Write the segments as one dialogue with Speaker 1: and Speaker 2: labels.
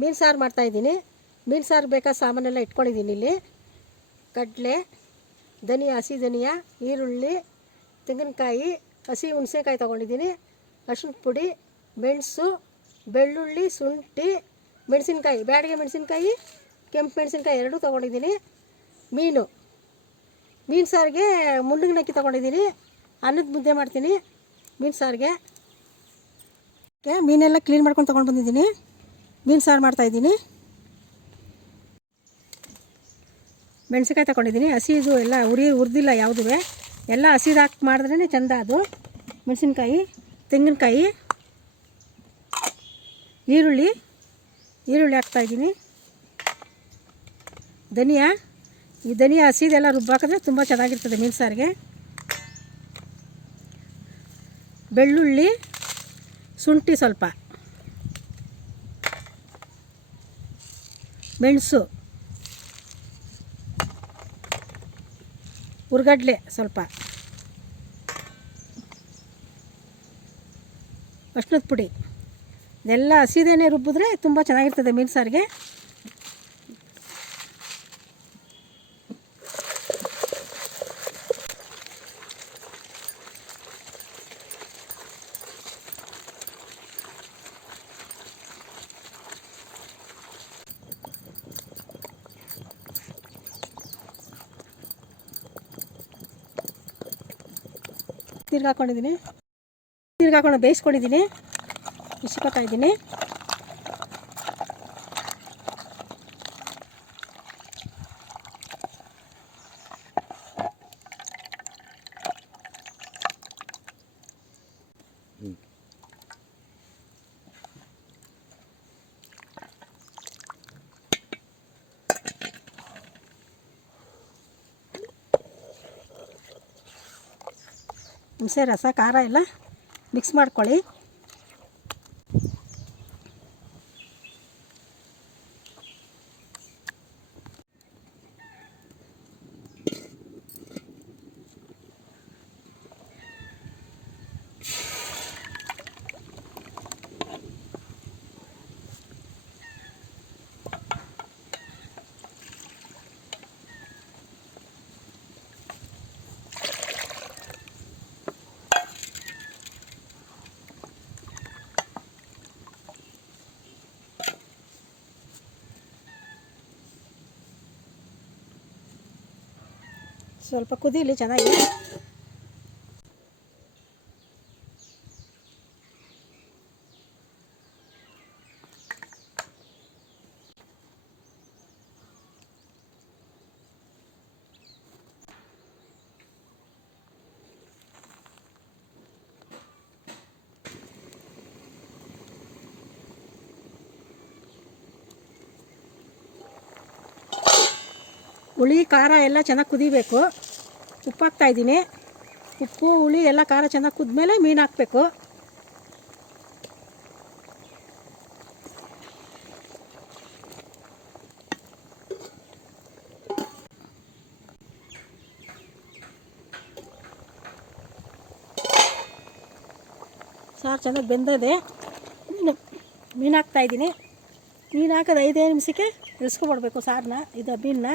Speaker 1: ಮೀನು ಸಾರು ಮಾಡ್ತಾಯಿದ್ದೀನಿ ಮೀನು ಸಾರು ಬೇಕಾದ ಸಾಮಾನೆಲ್ಲ ಇಟ್ಕೊಂಡಿದ್ದೀನಿ ಇಲ್ಲಿ. ಕಡಲೆ, ಧನಿಯಾ, ಹಸಿ ಧನಿಯಾ, ಈರುಳ್ಳಿ, ತೆಂಗಿನಕಾಯಿ, ಹಸಿ ಹುಣಸೆಕಾಯಿ ತೊಗೊಂಡಿದ್ದೀನಿ. ಅರ್ಶಿನ ಪುಡಿ, ಮೆಣಸು, ಬೆಳ್ಳುಳ್ಳಿ, ಶುಂಠಿ, ಮೆಣಸಿನ್ಕಾಯಿ, ಬ್ಯಾಡಿಗೆ ಮೆಣಸಿನ್ಕಾಯಿ, ಕೆಂಪು ಮೆಣಸಿನ್ಕಾಯಿ ಎರಡೂ ತೊಗೊಂಡಿದ್ದೀನಿ. ಮೀನು. ಮೀನು ಸಾರಿಗೆ ಮುಂಡಿಗೆ ಅಕ್ಕಿ ತೊಗೊಂಡಿದ್ದೀನಿ. ಅನ್ನದ ಮುದ್ದೆ ಮಾಡ್ತೀನಿ ಮೀನು ಸಾರಿಗೆ. ಮೀನೆಲ್ಲ ಕ್ಲೀನ್ ಮಾಡ್ಕೊಂಡು ತೊಗೊಂಡು ಬಂದಿದ್ದೀನಿ. ಮೀನು ಸಾರು ಮಾಡ್ತಾಯಿದ್ದೀನಿ ಮೆಣಸಿಕಾಯಿ ತಗೊಂಡಿದ್ದೀನಿ. ಹಸಿದು ಎಲ್ಲ ಉರಿ, ಉರಿದಿಲ್ಲ ಯಾವುದೂ ಎಲ್ಲ ಹಸಿದು ಹಾಕಿ ಮಾಡಿದ್ರೇ ಚೆಂದ ಅದು. ಮೆಣಸಿನ್ಕಾಯಿ, ತೆಂಗಿನಕಾಯಿ, ಈರುಳ್ಳಿ ಈರುಳ್ಳಿ ಹಾಕ್ತಾಯಿದ್ದೀನಿ ಧನಿಯಾ, ಈ ಧನಿಯಾ ಹಸಿದೆಲ್ಲ ರುಬ್ಬಾಕಿದ್ರೆ ತುಂಬ ಚೆನ್ನಾಗಿರ್ತದೆ ಮೀನು ಸಾರಿಗೆ. ಬೆಳ್ಳುಳ್ಳಿ, ಶುಂಠಿ ಸ್ವಲ್ಪ. ಮೆಣಸು. ಹುರ್ಗಡ್ಲೆ ಸ್ವಲ್ಪ. ಅರ್ಶಿನದ ಪುಡಿ. ಇದೆಲ್ಲ ಹಸಿದೇನೆ ರುಬ್ಬಿದ್ರೆ ತುಂಬ ಚೆನ್ನಾಗಿರ್ತದೆ ಮೀನು ಸಾರಿಗೆ ತಿರ್ಗಿ ಹಾಕೊಂಡಿದ್ದೀನಿ ತಿರ್ಗಿ ಹಾಕೊಂಡು ಬೇಯಿಸ್ಕೊಂಡಿದ್ದೀನಿ ಹುಣಸೆ ರಸ ಖಾರ ಎಲ್ಲ ಮಿಕ್ಸ್ ಮಾಡ್ಕೊಳ್ಳಿ. ಸ್ವಲ್ಪ ಕುದೀಲಿ ಚೆನ್ನಾಗಿ. ಹುಳಿ, ಖಾರ ಎಲ್ಲ ಚೆನ್ನಾಗಿ ಕುದಿಬೇಕು. ಉಪ್ಪು ಹಾಕ್ತಾ ಇದ್ದೀನಿ. ಉಪ್ಪು, ಹುಳಿ ಎಲ್ಲ ಖಾರ ಚೆನ್ನಾಗಿ ಕುದ್ಮೇಲೆ ಮೀನು ಹಾಕಬೇಕು. ಸಾರು ಚೆನ್ನಾಗಿ ಬೆಂದದೆ. ಮೀನು ಮೀನು ಹಾಕ್ತಾ ಇದ್ದೀನಿ. ಮೀನು ಹಾಕೋದು ಐದೇ ನಿಮಿಷಕ್ಕೆ ಇಳಿಸ್ಕೊಬಿಡ್ಬೇಕು ಸಾರನ್ನ ಇದು ಮೀನನ್ನ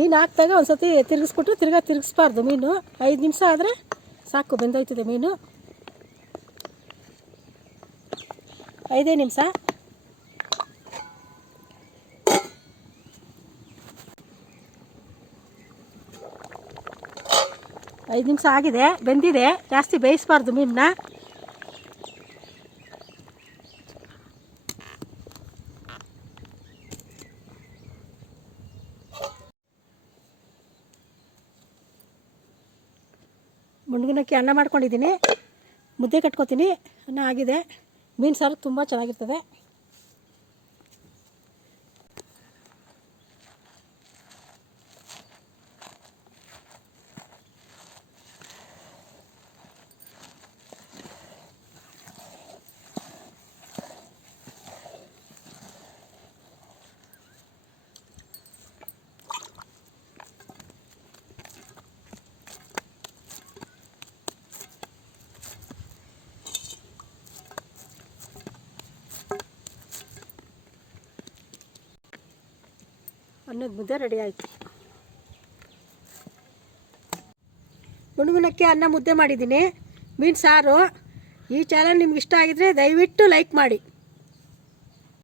Speaker 1: ಮೀನು ಹಾಕ್ದಾಗ ಒಂದು ಸತಿ ತಿರುಗಿಸ್ಬಿಟ್ಟು ತಿರ್ಗಾ ತಿರುಗಿಸ್ಬಾರ್ದು ಮೀನು. ಐದು ನಿಮಿಷ ಆದರೆ ಸಾಕು, ಬೆಂದೋಯ್ತದೆ ಮೀನು. ಐದೇ ನಿಮಿಷ. ಐದು ನಿಮಿಷ ಆಗಿದೆ, ಬೆಂದಿದೆ. ಜಾಸ್ತಿ ಬೇಯಿಸ್ಬಾರ್ದು ಮೀನನ್ನ. ಮುಣ್ಗಿನಕ್ಕಿ ಅನ್ನ ಮಾಡ್ಕೊಂಡಿದ್ದೀನಿ. ಮುದ್ದೆ ಕಟ್ಕೊತೀನಿ. ಅನ್ನ ಆಗಿದೆ. ಮೀನು ಸಾರು ತುಂಬ ಚೆನ್ನಾಗಿರ್ತದೆ. ಅನ್ನದ ಮುದ್ದೆ ರೆಡಿ ಆಯಿತು. ಗುಣಗುಣಕ್ಕೆ ಅನ್ನ ಮುದ್ದೆ ಮಾಡಿದ್ದೀನಿ. ಮೀನು ಸಾರು. ಈ ಚಾನಲ್ ನಿಮ್ಗೆ ಇಷ್ಟ ಆಗಿದ್ರೆ ದಯವಿಟ್ಟು ಲೈಕ್ ಮಾಡಿ.